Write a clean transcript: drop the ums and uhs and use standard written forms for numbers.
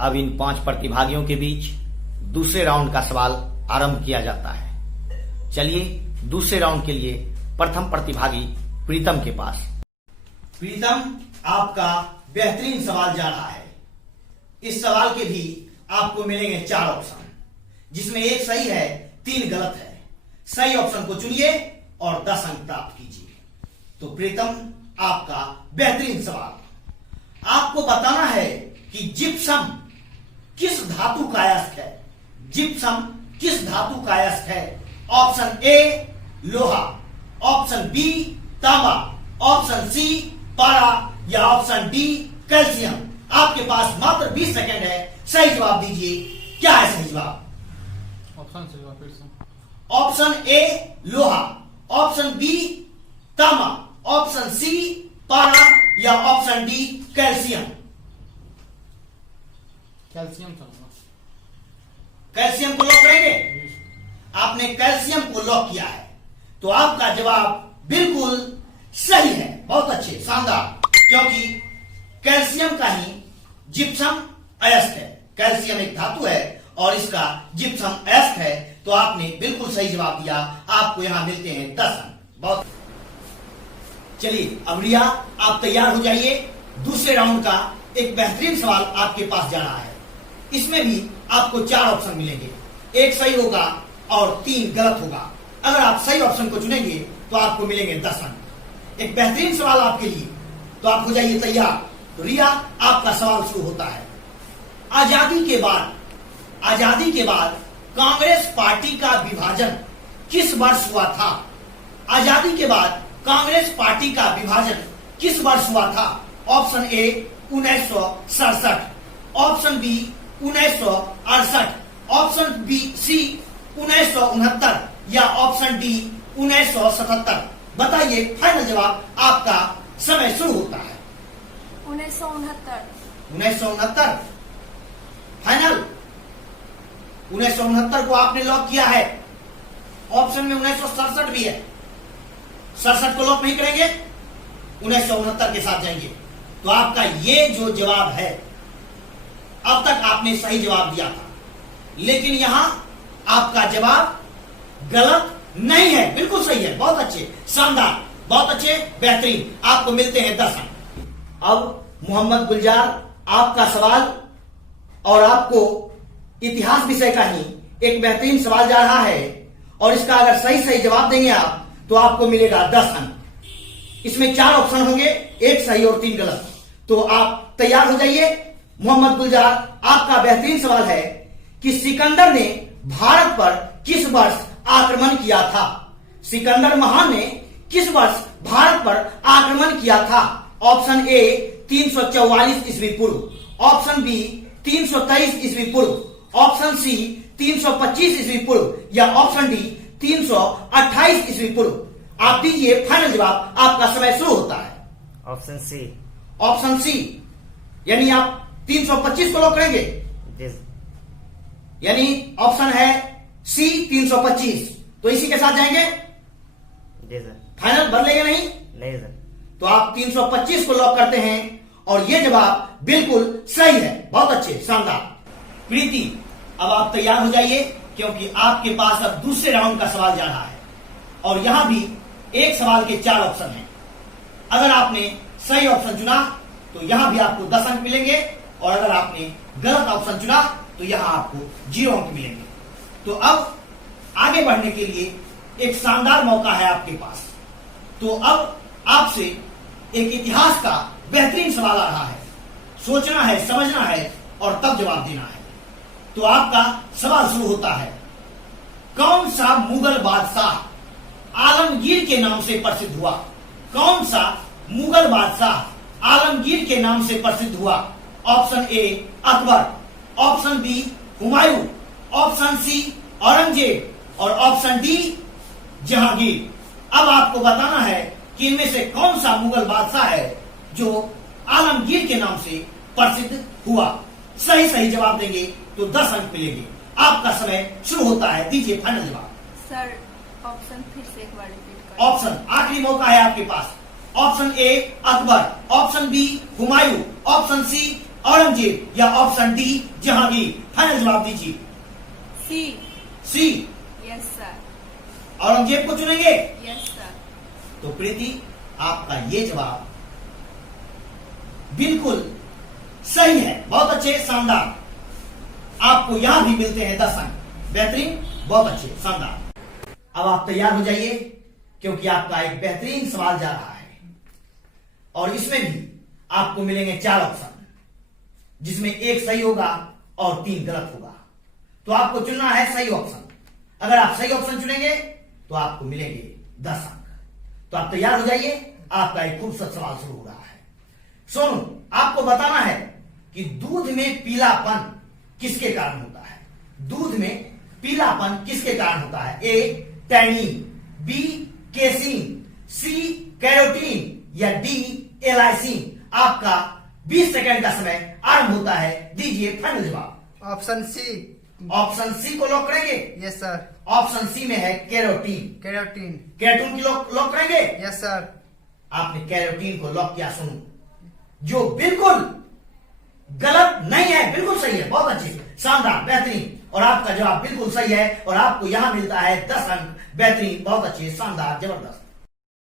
अब इन 5 प्रतिभागियों के बीच दूसरे राउंड का सवाल आरंभ किया जाता है। चलिए दूसरे राउंड के लिए प्रथम प्रतिभागी प्रीतम के पास। प्रीतम, आपका बेहतरीन सवाल जा रहा है। इस सवाल के भी आपको मिलेंगे 4 ऑप्शन, जिसमें एक सही है, 3 गलत है। सही ऑप्शन को चुनिए और 10 अंक प्राप्त कीजिए। तो प्रीतम, आपका बेहतरीन सवाल, आपको बताना है कि जिप्सम किस धातु का अयस्क है। जिप्सम किस धातु का अयस्क है? ऑप्शन ए लोहा, ऑप्शन बी तांबा, ऑप्शन सी पारा या ऑप्शन डी कैल्शियम। आपके पास मात्र 20 सेकंड है, सही जवाब दीजिए। क्या है सही जवाब? ऑप्शन ए लोहा, ऑप्शन बी तांबा, ऑप्शन सी पारा या ऑप्शन डी कैल्शियम। कैल्शियम को लॉक करेंगे? आपने कैल्शियम को लॉक किया है, तो आपका जवाब बिल्कुल सही है। बहुत अच्छे, शानदार, क्योंकि कैल्शियम का ही जिप्सम अयस्क है। कैल्शियम एक धातु है और इसका जिप्सम अयस्क है, तो आपने बिल्कुल सही जवाब दिया। आपको यहां मिलते हैं 10 अंक। बहुत चलिए, अब रिया, आप तैयार हो जाइए। दूसरे राउंड का एक बेहतरीन सवाल आपके पास जा रहा है। इसमें भी आपको 4 ऑप्शन मिलेंगे, एक सही होगा और 3 गलत होगा। अगर आप सही ऑप्शन को चुनेंगे तो आपको मिलेंगे 10 अंक। एक बेहतरीन सवाल आपके लिए, तो आप हो जाइए तैयार। तो रिया, आपका सवाल शुरू होता है। आजादी के बाद कांग्रेस पार्टी का विभाजन किस वर्ष हुआ था? आजादी के बाद कांग्रेस पार्टी का विभाजन किस वर्ष हुआ था? Option A 1967, option B 1968, option B C 1969 या ऑप्शन डी 1977। बताइए, फाइनल जवाब आपका। समय शुरू होता है। 1969 फाइनल? 1969 को आपने लॉक किया है। ऑप्शन में 1967 भी है। 67 को लॉक नहीं करेंगे, 1969 के साथ जाएंगे। तो आपका ये जो जवाब है, अब तक आपने सही जवाब दिया था, लेकिन यहां आपका जवाब गलत नहीं है, बिल्कुल सही है। बहुत अच्छे, शानदार, बहुत अच्छे, बेहतरीन। आपको मिलते हैं 10 अंक। अब मोहम्मद गुलजार, आपका सवाल, और आपको इतिहास विषय का ही एक बेहतरीन सवाल जा रहा है, और इसका अगर सही जवाब देंगे आप तो आपको मिलेगा 10 अंक। इसमें 4 ऑप्शन होंगे, एक सही और 3 गलत। तो आप तैयार हो जाइए। मोहम्मद गुलजार, आपका बेहतरीन सवाल है कि सिकंदर ने भारत पर किस वर्ष आक्रमण किया था? सिकंदर महान ने किस वर्ष भारत पर आक्रमण किया था? ऑप्शन ए 344 ईस्वी पूर्व, ऑप्शन बी 323 ईस्वी पूर्व, ऑप्शन सी 325 ईस्वी पूर्व या ऑप्शन डी 328 ईस्वी पूर्व। आप दीजिए फाइनल जवाब। आपका समय शुरू होता है। Option C. ऑप्शन सी, यानी आप 325 को लॉक करेंगे? यानी ऑप्शन है सी 325, तो इसी के साथ जाएंगे? जी सर। फाइनल बदलेंगे नहीं? नहीं सर। तो आप 325 को लॉक करते हैं और यह जवाब बिल्कुल सही है। बहुत अच्छे, शानदार। प्रीति, अब आप तैयार हो जाइए, क्योंकि आपके पास अब दूसरे राउंड का सवाल जा रहा है, और यहां भी एक सवाल के 4 ऑप्शन हैं। अगर आपने सही ऑप्शन चुना तो यहां भी आपको 10 अंक मिलेंगे, और अगर आपने गलत ऑप्शन चुना तो यहां आपको 0 अंक मिलेंगे। तो अब आगे बढ़ने के लिए एक शानदार मौका है आपके पास। तो अब आपसे एक इतिहास का बेहतरीन सवाल आ रहा है। सोचना है, समझना है और तब जवाब देना है। तो आपका सवाल शुरू होता है। कौन सा मुगल बादशाह आलमगीर के नाम से प्रसिद्ध हुआ? कौन सा मुगल बादशाह आलमगीर के नाम से प्रसिद्ध हुआ? Option A Akbar, option B Humayun, option C Aurangzeb और ऑप्शन डी जहांगीर। अब आपको बताना है कि इनमें से कौन सा मुगल बादशाह है जो आलमगीर के नाम से प्रसिद्ध हुआ। सही जवाब देंगे तो 10 अंक मिलेंगे। आपका समय शुरू होता है, दीजिए फाइनल जवाब। सर, ऑप्शन फिर से एक बार रिपीट करें। ऑप्शन, आखिरी मौका है आपके पास। Option A Akbar, option B Humayun, option C Aurangzeb या ऑप्शन डी जहांगीर? फाइनल जवाब दीजिए। C. C, yes sir. Aurangzeb को चुनेंगे? Yes sir. तो प्रीति, आपका ये जवाब बिल्कुल सही है। बहुत अच्छे, शानदार। आपको यहां भी मिलते हैं 10 अंक। बेहतरीन, बहुत अच्छे, शानदार। अब आप तैयार हो जाइए, क्योंकि आपका एक बेहतरीन सवाल जा रहा है और इसमें भी आपको मिलेंगे 4 ऑप्शन, जिसमें एक सही होगा और 3 गलत होगा। तो आपको चुनना है सही ऑप्शन। अगर आप सही ऑप्शन चुनेंगे तो आपको मिलेंगे 10 अंक। तो आप तैयार हो जाइए, आपका एक खूबसूरत सवाल शुरू हो रहा है। सोनू, आपको बताना है कि दूध में पीलापन किसके कारण होता है? दूध में पीलापन किसके कारण होता है? ए टैनिन, बी केसीन, सी कैरोटीन या डी एलाइसिन। आपका 20 सेकंड का समय आरंभ होता है। दीजिए फाइनल जवाब। Option C. ऑप्शन सी को लॉक करेंगे? Yes sir. ऑप्शन सी में है कैरोटीन। कैरोटीन। कैरोटीन की लॉक करेंगे? Yes sir. आपने कैरोटीन को लॉक किया सुनो, जो बिल्कुल गलत नहीं है, बिल्कुल सही है। बहुत अच्छी, शानदार, बेहतरीन। और आपका जवाब बिल्कुल सही है और आपको यहां मिलता है 10 अंक। बेहतरीन, बहुत अच्छे, शानदार, जबरदस्त।